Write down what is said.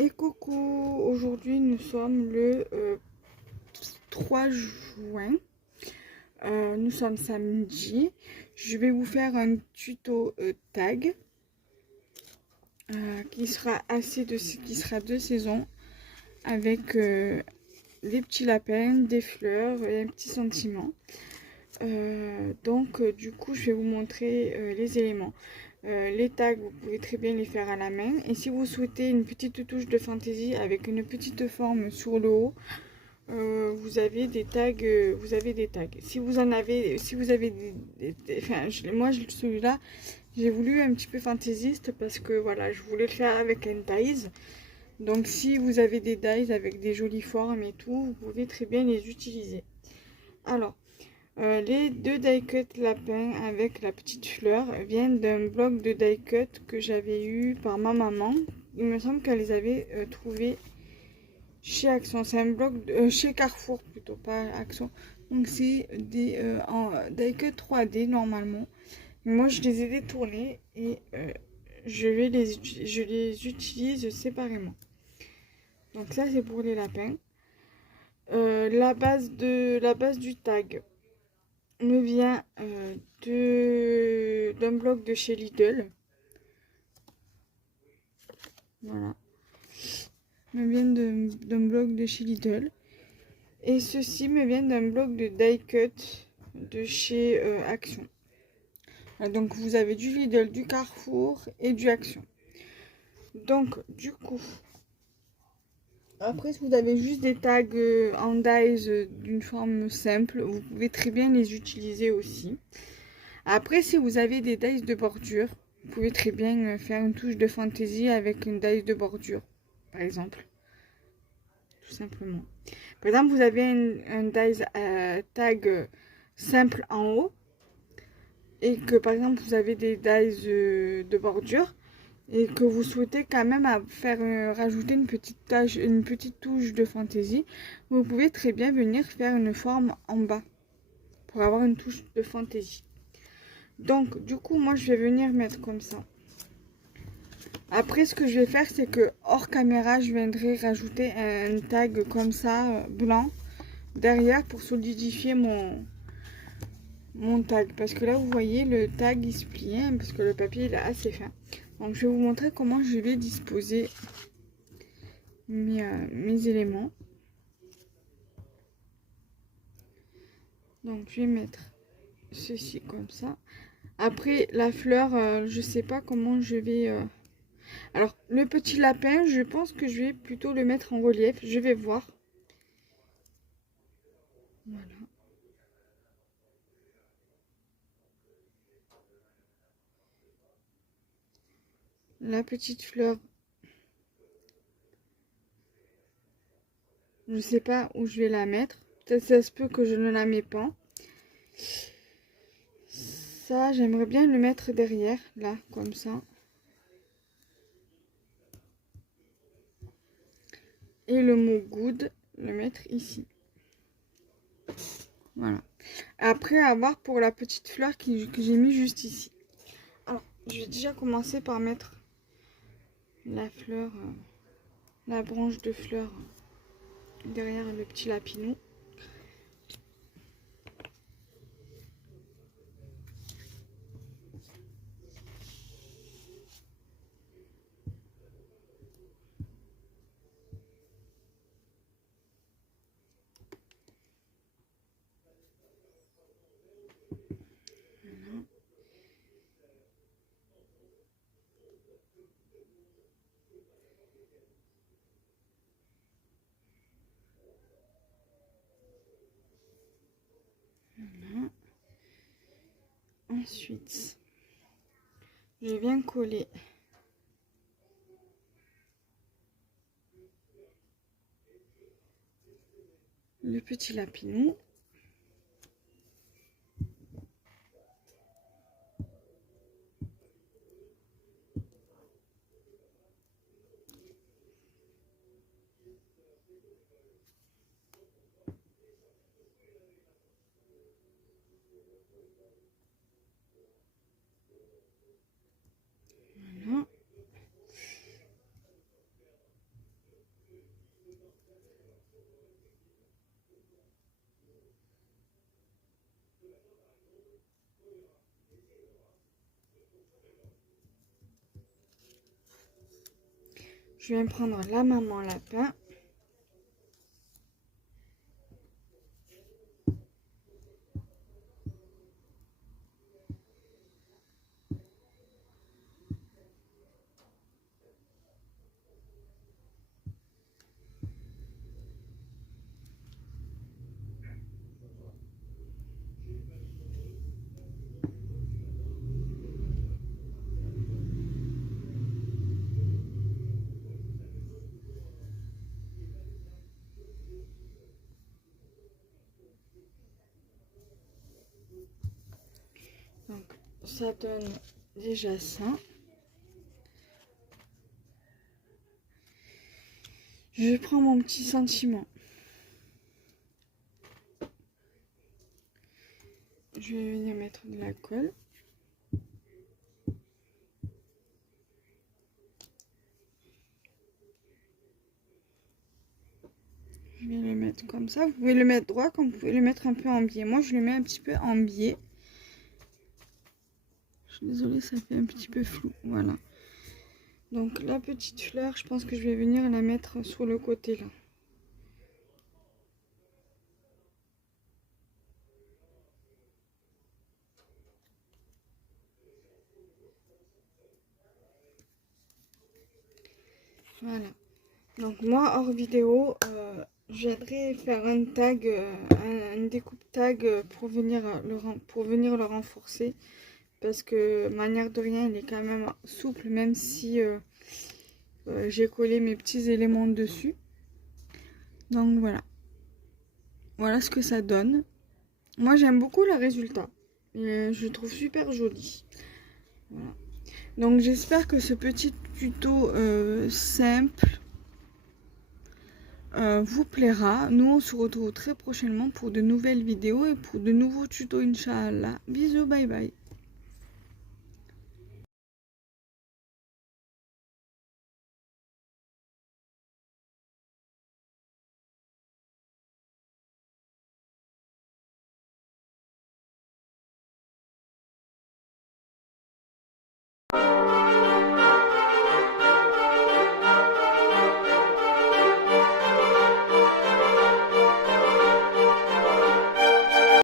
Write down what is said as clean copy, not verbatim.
Et coucou, aujourd'hui nous sommes le 3 juin, nous sommes samedi. Je vais vous faire un tuto tag qui sera de saison avec des petits lapins, des fleurs et un petit sentiment. Du coup je vais vous montrer les éléments. Les tags, vous pouvez très bien les faire à la main. Et si vous souhaitez une petite touche de fantaisie avec une petite forme sur le haut, vous avez des tags. Si vous en avez, si vous avez celui-là, j'ai voulu un petit peu fantaisiste parce que voilà, je voulais le faire avec un dies. Donc si vous avez des dies avec des jolies formes et tout, vous pouvez très bien les utiliser. Alors, les deux die cut lapins avec la petite fleur viennent d'un bloc de die cut que j'avais eu par ma maman. Il me semble qu'elle les avait trouvés chez Action. C'est un bloc chez Carrefour plutôt, pas Action. Donc c'est des en die cut 3D normalement. Moi je les ai détournés et je les utilise séparément. Donc ça c'est pour les lapins. La base du tag me vient d'un bloc de chez Lidl. Voilà. Me vient d'un bloc de chez Lidl. Et ceci me vient d'un bloc de die cut de chez Action. Donc vous avez du Lidl, du Carrefour et du Action. Donc du coup, après si vous avez juste des tags en dies d'une forme simple, vous pouvez très bien les utiliser aussi. Après si vous avez des dies de bordure, vous pouvez très bien faire une touche de fantaisie avec une dies de bordure, par exemple. Tout simplement. Par exemple, vous avez un dies tag simple en haut et que par exemple vous avez des dies de bordure et que vous souhaitez quand même faire rajouter une petite touche de fantaisie, vous pouvez très bien venir faire une forme en bas pour avoir une touche de fantaisie. Donc du coup moi je vais venir mettre comme ça. Après ce que je vais faire c'est que hors caméra je viendrai rajouter un tag comme ça blanc derrière pour solidifier mon tag, parce que là vous voyez le tag il se plie hein, parce que le papier il est assez fin. Donc je vais vous montrer comment je vais disposer mes éléments. Donc je vais mettre ceci comme ça. Après la fleur, je sais pas comment je vais alors le petit lapin je pense que je vais plutôt le mettre en relief, je vais voir. Voilà. La petite fleur, je sais pas où je vais la mettre. Peut-être ça se peut que je ne la mets pas. Ça, j'aimerais bien le mettre derrière, là, comme ça. Et le mot good, le mettre ici. Voilà. Après, à voir pour la petite fleur que j'ai mis juste ici. Alors, je vais déjà commencer par mettre la fleur, la branche de fleur derrière le petit lapinou. Voilà. Voilà. Ensuite, je viens coller le petit lapinou. Voilà. Je viens prendre la maman lapin. Donc, ça donne déjà ça. Je prends mon petit sentiment. Je vais venir mettre de la colle. Je vais le mettre comme ça. Vous pouvez le mettre droit comme vous pouvez le mettre un peu en biais. Moi, je le mets un petit peu en biais. Je suis désolée, ça fait un petit peu flou. Voilà. Donc, la petite fleur, je pense que je vais venir la mettre sur le côté là. Voilà. Donc, moi, hors vidéo, j'aimerais faire un tag, un découpe tag pour venir le renforcer. Parce que, manière de rien, il est quand même souple, même si j'ai collé mes petits éléments dessus. Donc, voilà. Voilà ce que ça donne. Moi, j'aime beaucoup le résultat. Je le trouve super joli. Voilà. Donc, j'espère que ce petit tuto simple vous plaira. Nous, on se retrouve très prochainement pour de nouvelles vidéos et pour de nouveaux tutos, Inch'Allah. Bisous, bye bye.